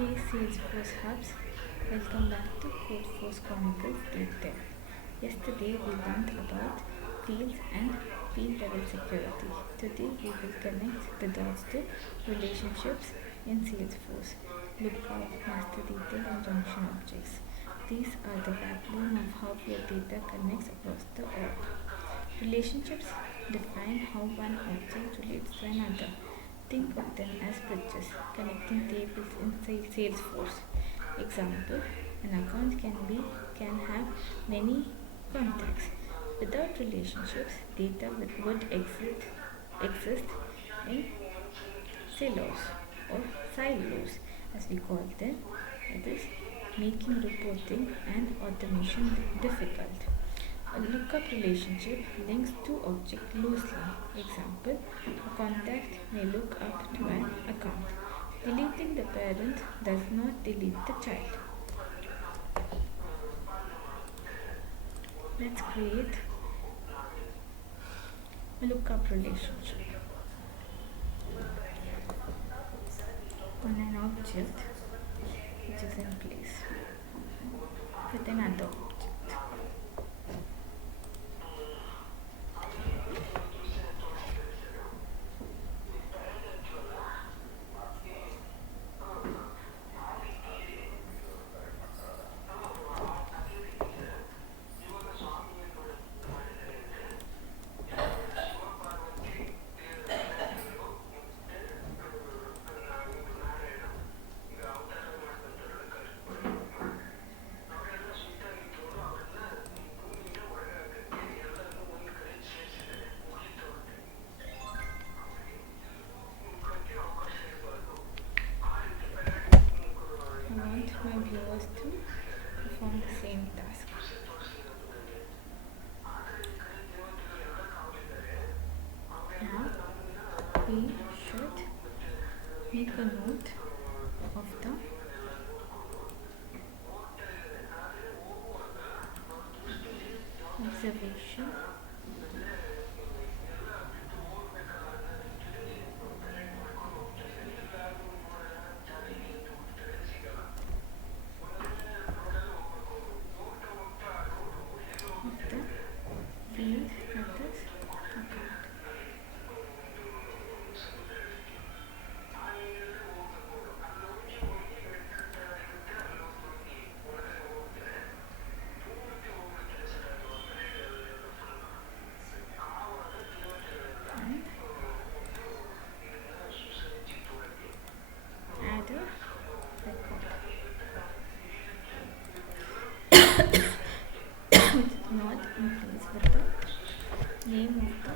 Hey Salesforce Hubs, welcome back to CodeForce Chronicles Deep Dive. Yesterday we learned about fields and field level security. Today we will connect the dots to relationships in Salesforce, Lookup, Master Detail and Junction Objects. These are the backbone of how your data connects across the org. Relationships define how one object relates to another. Think of them as bridges connecting tables in Salesforce. Example: an account can have many contacts. Without relationships, data would exist in silos or silos, as we call them. That is, making reporting and automation difficult. A lookup relationship links two objects loosely. Example: a contact may look up to an account. Deleting the parent does not delete the child. Let's create a lookup relationship on an object which is in place with another object. I want my viewers to perform the same task. Now we should make a note of the observation of the field that is account. And add a record which is not in place with the name of the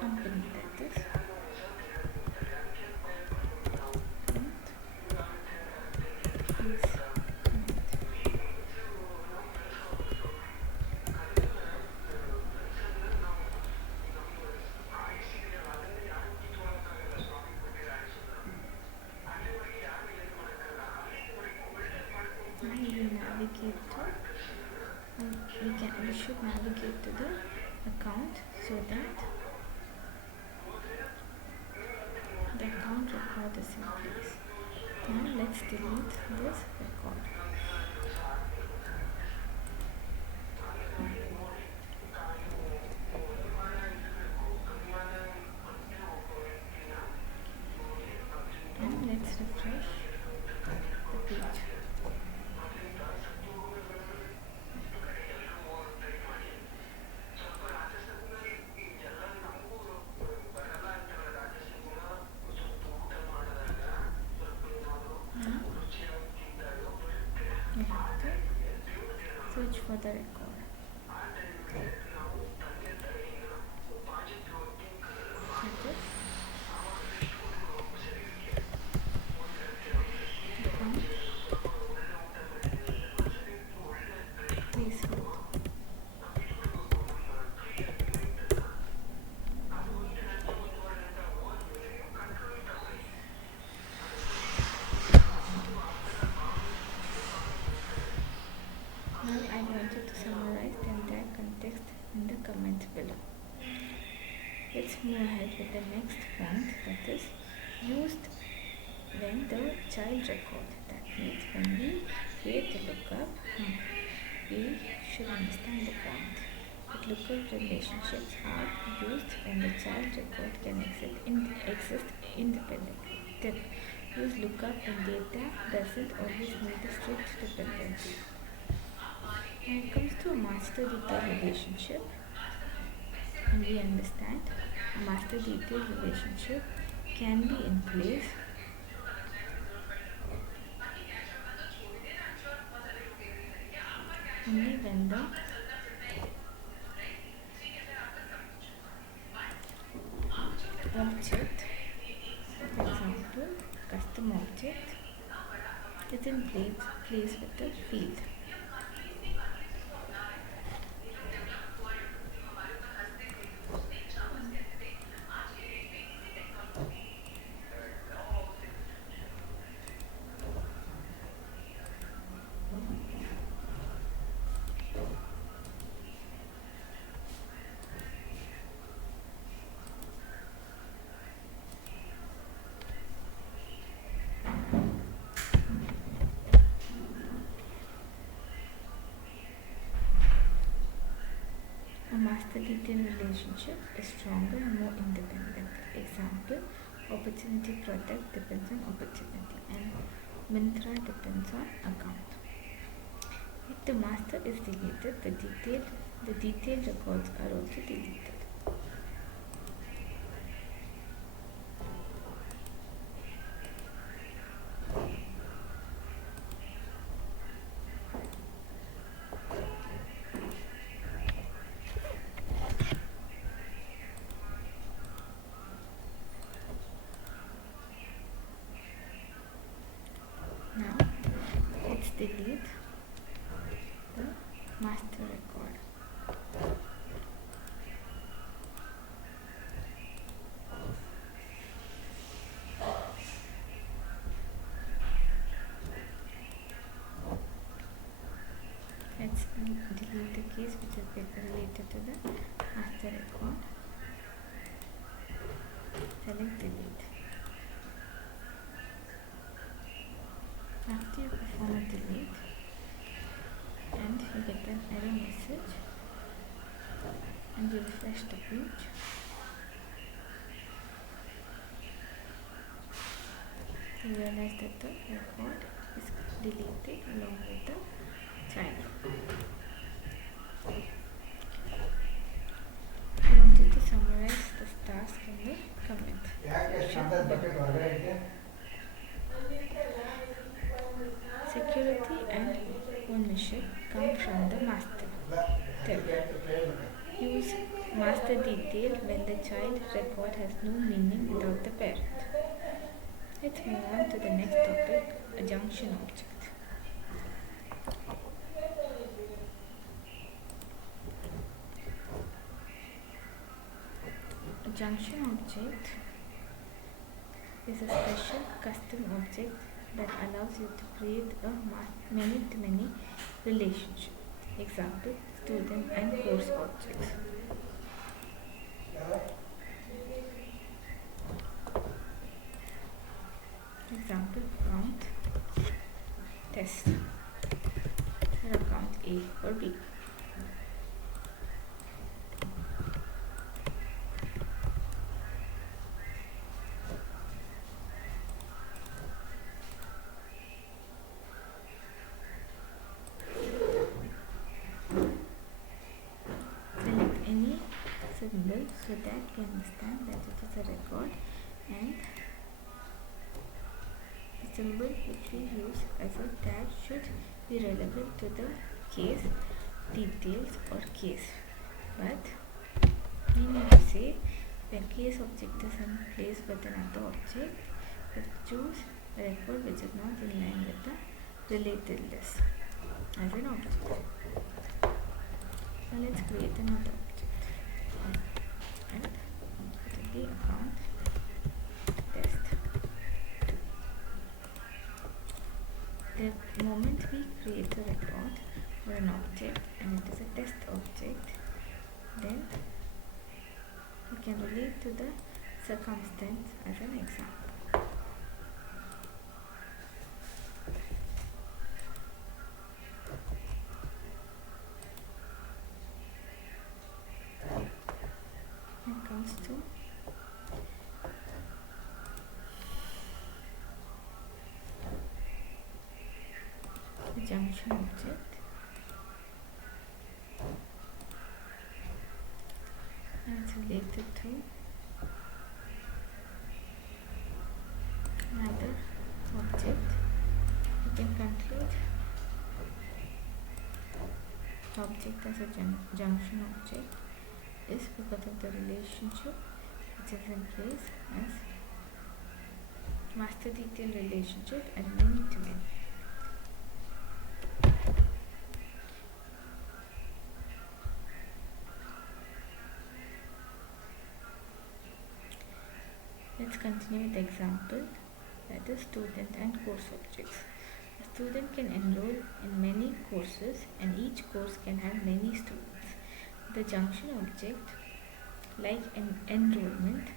company, that is account is not. Now we will navigate to we should navigate to the account so that the account record is in place. Now let's delete this record. And let's refresh the page. Now we have to search for the record. That is account placement. Now I wanted to submit the next point, that is used when the child record. That means when we create a lookup, we should understand the point. That lookup relationships are used when the child record can exist independently. Tip: use lookup when data doesn't always need a strict dependency. When it comes to a master detail relationship, and we understand a master detail relationship can be in place only when the object, for example, custom object, is in place with the field. A master detail relationship is stronger and more independent. Example: opportunity product depends on opportunity and Mintra depends on account. If the master is deleted, the detailed records are also deleted. Now let's delete the master record. Let's delete the case which is related to the master record. Select delete. After you perform a delete and you get an error message and you refresh the page, you realize that the record is deleted along with the child. I want you to summarize this task in the comment section. Security and ownership come from the master. Tip: use master detail when the child record has no meaning without the parent. Let's move on to the next topic, a junction object. A junction object is a special custom object that allows you to create a many-to-many relationship. Example: student and course objects. Example: account test or account A or B. Symbol so that we understand that it is a record, and the symbol which we use as a tag should be relevant to the case details or case. But we need to say when case object is in place with another object, we choose a record which is not in line with the related list as an object. Now let's create another object and it will be account test. The moment we create a record or an object and it is a test object, then we can relate to the circumstance as an example. When it comes to the junction object, and it's related to another object, you can conclude the object as a junction object is because of the relationship which is in place as master detail relationship and many to many. Let's continue with the example, that is student and course objects. A student can enroll in many courses and each course can have many students. The junction object, like an enrollment,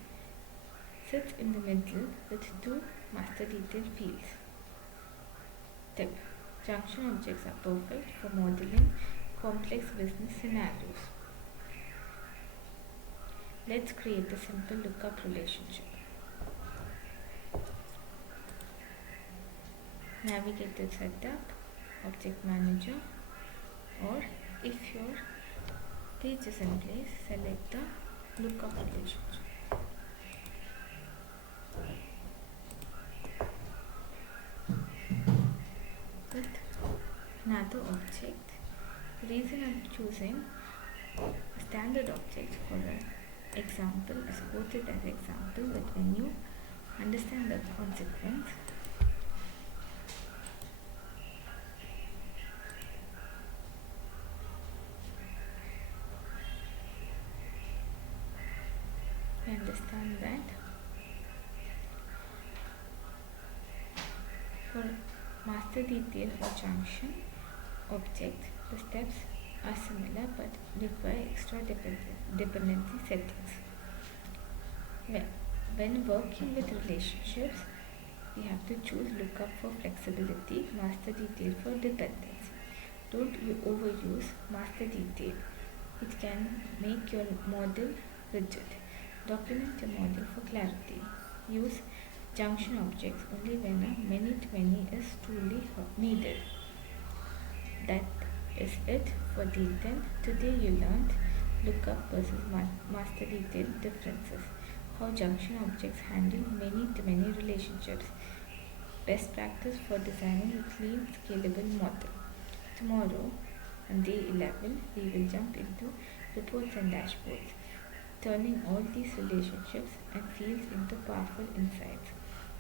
sits in the middle with two master detail fields. Tip: junction objects are perfect for modeling complex business scenarios. Let's create a simple lookup relationship. Navigate to Setup, Object Manager, or if your page is in place, select the Lookup Relationship. With another object, the reason I'm choosing a standard object for an example is quoted as example, but when you understand the consequence, you understand that for master detail or junction object, the steps are similar but require extra dependency settings. When working with relationships, we have to choose lookup for flexibility, master detail for dependency. Don't you overuse master detail. It can make your model rigid. Document your model for clarity. Use junction objects only when a many-to-many is truly needed. That is it for D10. Today you learned lookup versus master detail differences, how junction objects handle many-to-many relationships, best practice for designing a clean, scalable model. Tomorrow, on day 11, we will jump into reports and dashboards, turning all these relationships and fields into powerful insights.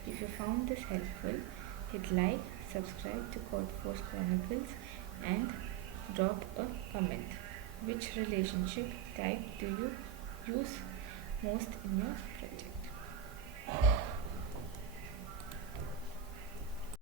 If you found this helpful, hit like, subscribe to CodeForce Chronicles, and drop a comment. Which relationship type do you use most in your project?